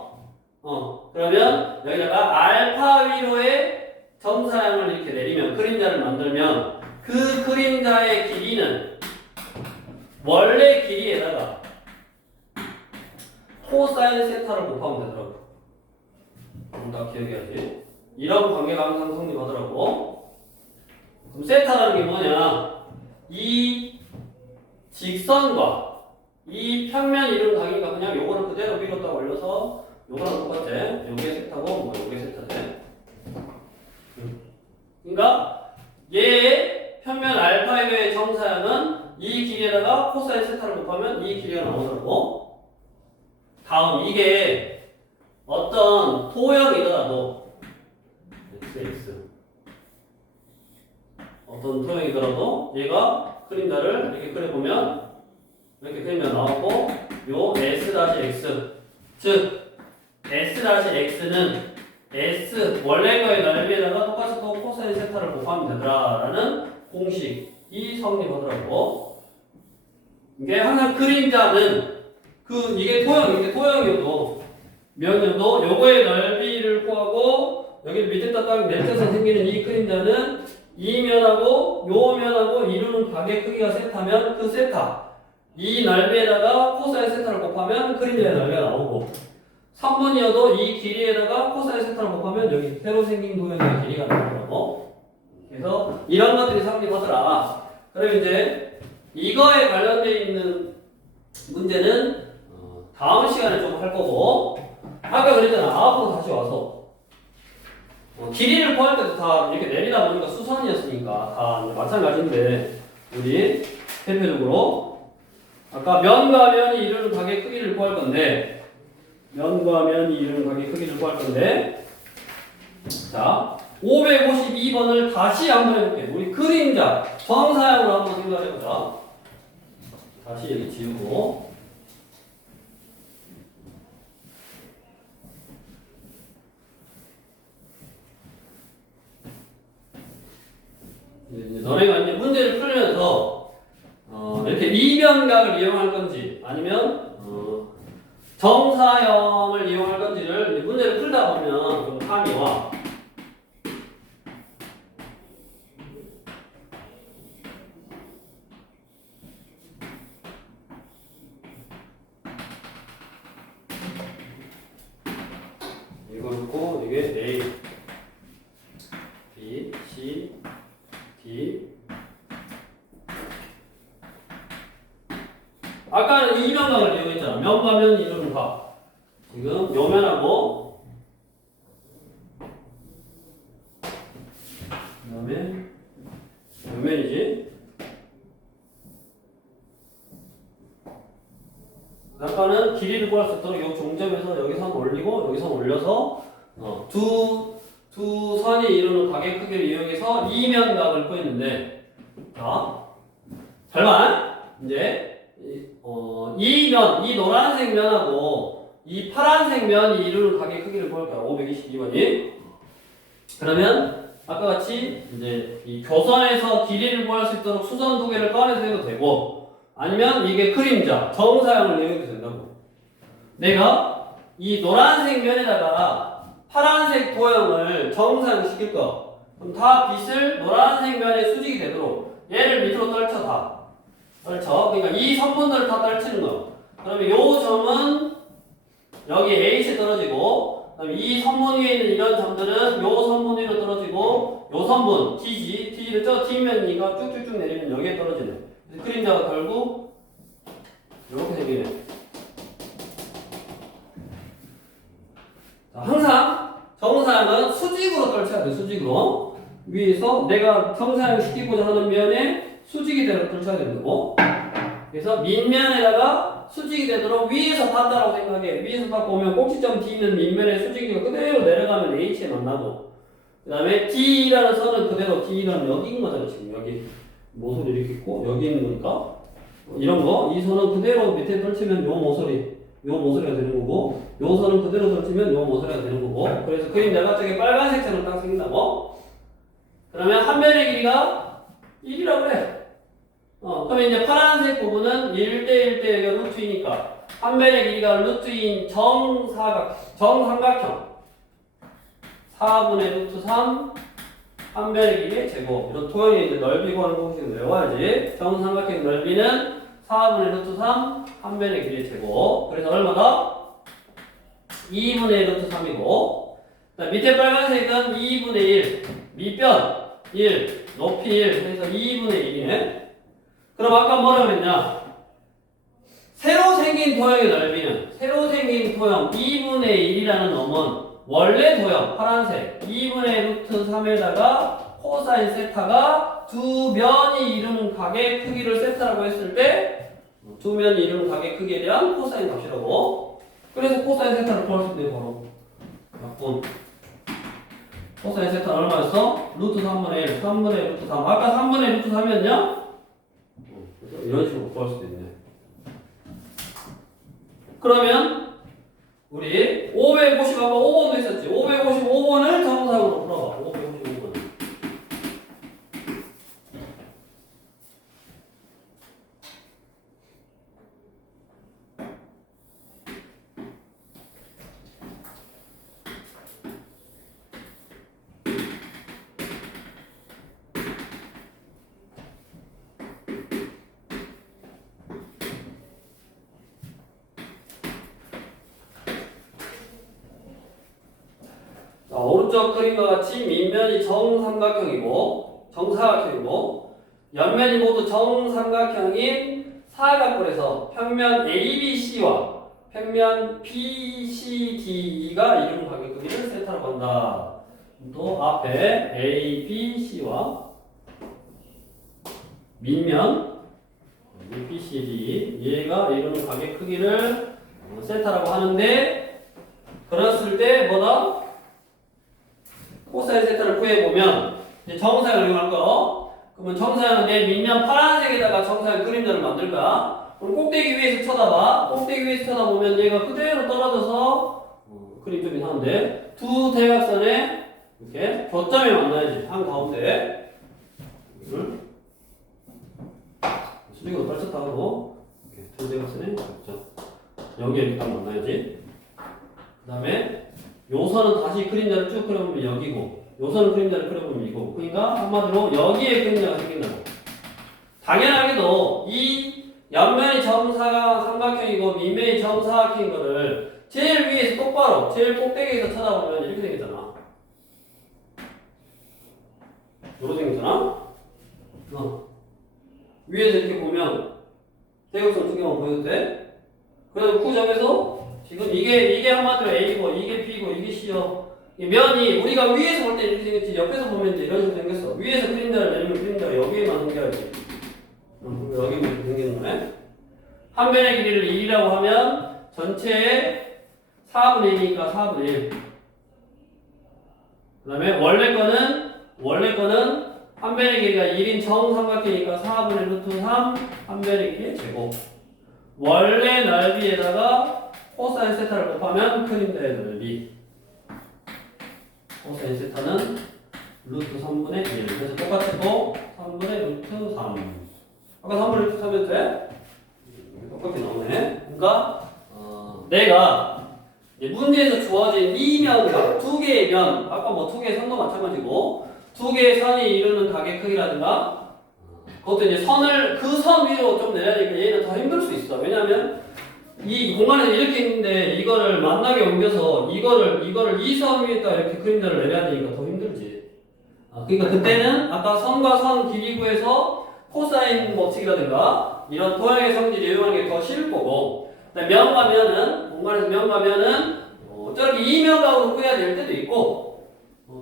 그러면 여기다가 알파 위로의 정사형을 이렇게 내리면 그림자를 만들면 그 그림자의 길이는 원래 길이에다가 코사인 세타를 곱하면 되더라고. 다 기억해야지. 이런 관계가 항상 성립하더라고. 그럼 세타라는 게 뭐냐? 이 직선과 이 평면 이룬 각이니까 그냥 요거를 그대로 위로 딱 올려서 요거랑 똑같아. 요게 세타고 뭐 요게 세타지. 그러니까 얘의 평면 알파의 정사형은 이 길이에다가 코사인 세타를 곱하면 이 길이가 나오더라고. 다음 이게 어떤 도형이더라도 x 어떤 도형이더라도 얘가 그림자를 이렇게 그려보면 이렇게 그림자 나오고 요 s-x 즉 s-x는 s 원래 거의 넓이에다가 똑같이 또 코사인 세타를 곱하면 되더라라는 공식이 성립하더라고. 이게 항상 그림자는 이게 도형이어도 면여도 요거의 넓이를 구하고 여기 밑에다 딱 내려서 생기는 이 그림자는 이 면하고 요 면하고 이루는 각의 크기가 세타면 그 세타 이 넓이에다가 코사인 세타를 곱하면 그림자의 넓이가 나오고 3번이어도 이 길이에다가 코사인 세타를 곱하면 여기 새로 생긴 도형의 길이가 나오더라고. 그래서 이런 것들이 성립하더라. 그럼 이제 이거에 관련되어 있는 문제는 다음 시간에 좀 할 거고 아까 그랬잖아. 아홉번 다시 와서 길이를 구할 때도 다 이렇게 내리다 보니까 수선이었으니까 다 마찬가지인데 우리 대표적으로 아까 면과 면이 이루는 각의 크기를 구할 건데 면과 면이 이루는 각의 크기를 구할 건데 자 552번을 다시 한번 해볼게. 우리 그림자 정사형으로 한번 생각해보자. 다시 여기 지우고 이제 너네가 이제 문제를 풀면서 이렇게 이변각을 이용할 건지 아니면 정사형을 이용할 건지를 이제 문제를 풀다 보면 좀 감이 와. 이거 놓고 이게 A, B, C, D. 아까는 이면각을 이용했잖아. 면과 면 이루는 각. 지금 요 면하고 그 다음에 요 면이지. 아까는 길이를 구할 수 있도록 요 종점에서 여기 선 올리고 여기 선 올려서 두 선이 이루는 각의 크기를 이용해서 이면각을 구했는데 잘만 이제 이 면, 이 노란색 면하고 이 파란색 면이 이루는 각의 크기를 구할 거야. 522번이. 그러면 아까 같이 이제 이 교선에서 길이를 구할 수 있도록 수선 두 개를 꺼내서 해도 되고 아니면 이게 그림자 정사형을 이용해도 된다고. 내가 이 노란색 면에다가 파란색 도형을 정사형 시킬 거. 그럼 다 빛을 노란색 면에 수직이 되도록 얘를 밑으로 떨쳐 다. 떨쳐. 그러니까 이 선분들을 다 떨치는 거. 그러면 요 점은 여기 H에 떨어지고 그다음에 이 선분 위에 있는 이런 점들은 요 선분 위로 떨어지고 요 선분 TG를 저 뒷면이니까 쭉쭉쭉 내리면 여기에 떨어지네. 그래서 그림자가 결국 이렇게 생기네. 자, 항상 정사형은 수직으로 떨쳐야 돼. 수직으로 위에서 내가 정사형 시키고자 하는 면에 수직이 되도록 떨쳐야 되는 거고. 그래서 밑면에다가 수직이 되도록 위에서 봤다라고 생각해. 위에서 딱 보면 꼭지점 D 있는 밑면에 수직이가 그대로 내려가면 H에 만나고 그 다음에 D라는 선은 그대로 D라는 여기인 거잖아. 지금 여기 모서리 이렇게 있고 여기 있는 거니까 이런 거 이 선은 그대로 밑에 떨치면 요 모서리가 되는 거고 요 선은 그대로 떨치면 요 모서리가 되는 거고 그래서 그림자가 저기 빨간색처럼 딱 생긴다고. 그러면 한 면의 길이가 1이라고 그래. 그러면 이제 파란색 부분은 1대1대 여기가 루트이니까 한 면의 길이가 루트인 정삼각형 4분의 루트 3 한 면의 길이의 제곱. 이런 토형의 이제 넓이 구하는 공식을 외워야지. 정삼각형 넓이는 4분의 루트 3 한 면의 길이의 제곱. 그래서 얼마다? 2분의 루트 3이고 밑에 빨간색은 2분의 1 밑변 1 높이 1 그래서 2분의 1이네. 그럼 아까 뭐라고 했냐? 새로 생긴 도형의 넓이는 새로 생긴 도형 2분의 1이라는 놈은 원래 도형 파란색 2분의 루트 3에다가 코사인 세타가 두 면이 이루는 각의 크기를 세타라고 했을 때 두 면이 이루는 각의 크기에 대한 코사인 값이라고. 그래서 코사인 세타를 구할 수 있네 바로. 약분 코사인 세타 얼마였어? 루트 3분의 1 3분의 루트 3 아까 3분의 루트 3이었냐? 이런 식으로 구할 수도 있네. 그러면 우리 550 아까 5번도 있었지. 555번을 정사형으로 풀어봐. 555번. 오른쪽 그림과 같이 밑면이 정삼각형이고 정사각형이고 옆면이 모두 정삼각형인 사각골에서 평면 ABC와 평면 BCD가 이루는 각의 크기를 세타라고 한다. 또 앞에 ABC와 밑면 BCD 얘가 이루는 각의 크기를 세타라고 하는데 그랬을 때 뭐다? 코사인 세타를 구해보면 이제 정사형을 이용할 거. 그러면 정사형은 내 밑면 파란색에다가 정사형 그림자를 만들 거야. 그럼 꼭대기 위에서 쳐다봐. 꼭대기 위에서 쳐다보면 얘가 그대로 떨어져서 그림 좀 이상한데 두 대각선에 이렇게 교점이 만나야지. 한 가운데 수직으로 떨쳤다 하고 이렇게 두 대각선에 교점 여기에 이렇게 딱 만나야지. 그 다음에 요선은 다시 그림자를 쭉 그려보면 여기고 요선은 그림자를 그려보면 이거고 그러니까 한마디로 여기에 그림자가 생긴다고. 당연하게도 이 옆면이 정삼각형이고 밑면이 정사각형인 거를 제일 위에서 똑바로 제일 꼭대기에서 쳐다보면 이렇게 생겼잖아. 요렇게 생겼잖아. 위에서 이렇게 보면 대각선 두 개만 보여도 돼? 그래서 그 점에서 지금 이게 한마디로 A고 이게 B고 이게 C요. 이 면이 우리가 위에서 볼 때 이렇게 생겼지 옆에서 보면 이제 이런 식으로 생겼어. 위에서 그림자를 내리면 그림자가 여기에만 생겨야지. 여기만 생기는 거네. 한 면의 길이를 1이라고 하면 전체의 4분의 1이니까 4분의 1. 그 다음에 원래 거는 한 면의 길이가 1인 정삼각형이니까 4분의 루트 3 한 면의 길이의 제곱. 원래 넓이에다가 코사인 세타를 곱하면 그림자의 넓이. 코사인 세타는 루트 3분의 1. 그래서 똑같고 3분의 루트 3. 아까 3분의 루트 3이었지? 똑같게 나오네. 그러니까 내가 문제에서 주어진 이면과 두 개의 면, 아까 뭐 두 개의 선도 마찬가지고 두 개의 선이 이루는 각의 크기라든가 그것도 이제 선을 그 선 위로 좀 내려야 되니까 얘는 더 힘들 수 있어. 왜냐면 이 공간에 이렇게 있는데 이거를 만나게 옮겨서 이거를 이 선 위에다 이렇게 그림자를 내려야 되니까 더 힘들지. 그러니까 그때는 아까 선과 선 길이 구해서 코사인 법칙이라든가 이런 도형의 성질을 이용하는 게 더 쉬울 거고, 면과 면은 공간에서 면과 면은 저렇게 이면각으로 구해야 될 때도 있고,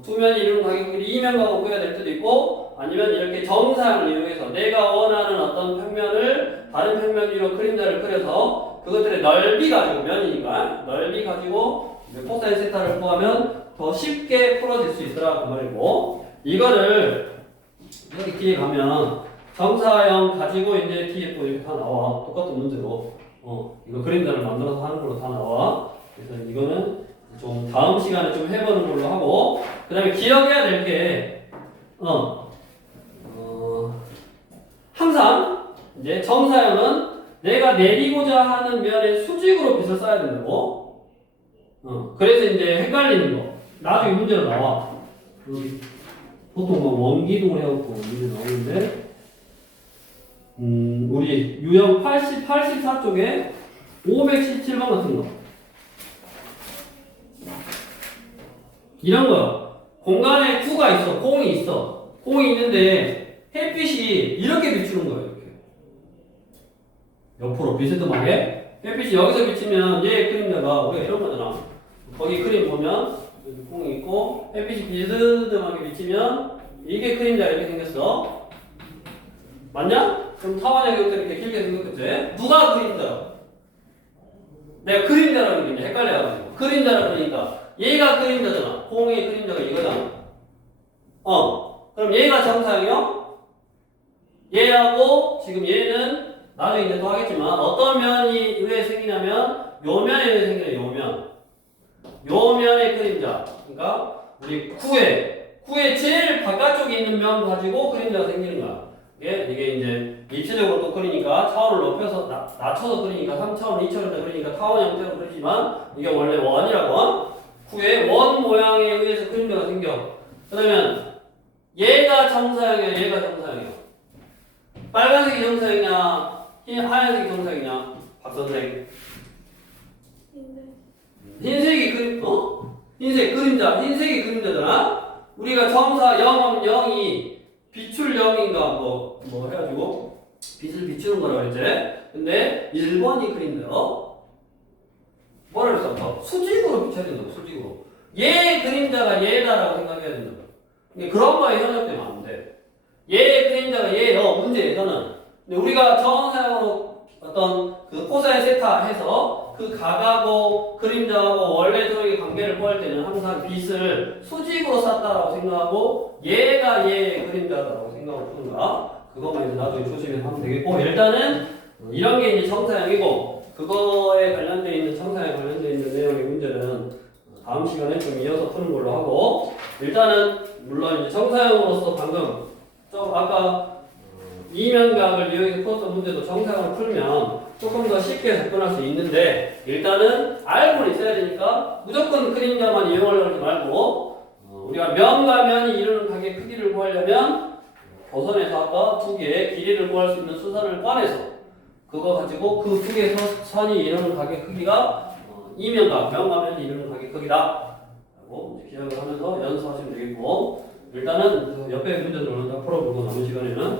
두 면이 이루는 각의 이면각으로 구해야 될 때도 있고, 아니면 이렇게 정사형을 이용해서 내가 원하는 어떤 평면을 다른 평면 위로 그림자를 그려서 그것들의 넓이 가지고 면이니까 넓이 가지고 코사인 세타를 구하면 더 쉽게 풀어질 수 있더라 그 말이고, 이거를 여기 뒤에 가면 정사형 가지고 이제 뒤에 또 이렇게 다 나와. 똑같은 문제로 이거 그림자를 만들어서 하는 걸로 다 나와. 그래서 이거는 좀 다음 시간에 좀 해보는 걸로 하고, 그 다음에 기억해야 될 게 항상 이제 정사형은 내가 내리고자 하는 면의 수직으로 빗을 써야 된다고. 그래서 이제 헷갈리는 거 나중에 문제로 나와. 보통 뭐 원기둥을 해갖고 문제 나오는데, 우리 유형 84쪽에 517번 같은 거 이런 거요. 공간에 구가 있어, 공이 있어. 공이 있는데 햇빛이 이렇게 비추는 거예요. 이렇게 옆으로 비스듬하게 햇빛이 여기서 비치면 얘 그림자가 우리가 이런 거잖아. 거기 그림 보면 여기 공이 있고 햇빛이 비스듬하게 비치면 이게 그림자 이렇게 생겼어. 맞냐? 그럼 타원의 경우도 이렇게 길게 생겼겠지? 누가 그림자야? 내가 그림자라고 그러니까 헷갈려가지고 그림자라고 그러니까 얘가 그림자잖아. 공의 그림자가 이거잖아. 그럼 얘가 정사형이요? 얘하고 지금 얘는 나중에 이제 또 하겠지만 어떤 면이 왜 생기냐면 요 면에 왜 생기냐, 요 면. 요 면의 그림자. 그러니까 우리 구의 제일 바깥쪽에 있는 면 가지고 그림자가 생기는 거야. 이게 이제 입체적으로 또 그리니까 차원을 높여서 낮춰서 그리니까 3차원, 2차원을 그리니까 타원 형태로 그리지만 이게 원래 원이라고. 구의 원 모양에 의해서 그림자가 생겨. 그러면 얘가 정사형이야, 얘가 정사형이야. 빨간색이 정사형이냐, 하얀색이 정사형이냐, 박 선생. 흰색이 흰색 그림자, 흰색이 그림자잖아. 우리가 정사 0하면 0이 비출 0인가 뭐 해가지고 빛을 비추는 거라고 했지. 근데 1번이 그림자요. 뭐라 그랬어? 아까? 수직으로 비춰야 된다고, 수직으로. 얘 그림자가 얘다라고 생각해야 된다고. 그런 거에 현역되면 안 돼. 얘 그림자가 얘요, 문제에서는. 근데 우리가 정사형으로 어떤 그 코사인 세타 해서 그 각하고 그림자하고 원래 도형의 관계를 구할 때는 항상 빛을 수직으로 쌌다라고 생각하고 얘가 얘의 그림자다라고 생각을 푸는 거야. 그것만 이제 나중에 조심해서 하면 되겠고, 일단은 이런 게 이제 정사형이고 그거에 관련되어 있는 정사형에 관련되어 있는 내용의 문제는 다음 시간에 좀 이어서 푸는 걸로 하고, 일단은 물론 이제 정사형으로서 방금 좀 아까 이면각을 이용해서 풀었던 문제도 정사형을 풀면 조금 더 쉽게 접근할 수 있는데, 일단은 알고는 있어야 되니까 무조건 그림자만 이용하려고 하지 말고 우리가 면과 면이 이루는 각의 크기를 구하려면 교선에서 아까 두 개의 길이를 구할 수 있는 수선을 꺼내서 그거 가지고 그 두 개의 선이 이루는 각의 크기가 이면과 면과 면이 이루는 각의 크기다 라고 기억을 하면서 연습하시면 되겠고, 일단은 옆에 문제들은 다 풀어보고 남은 시간에는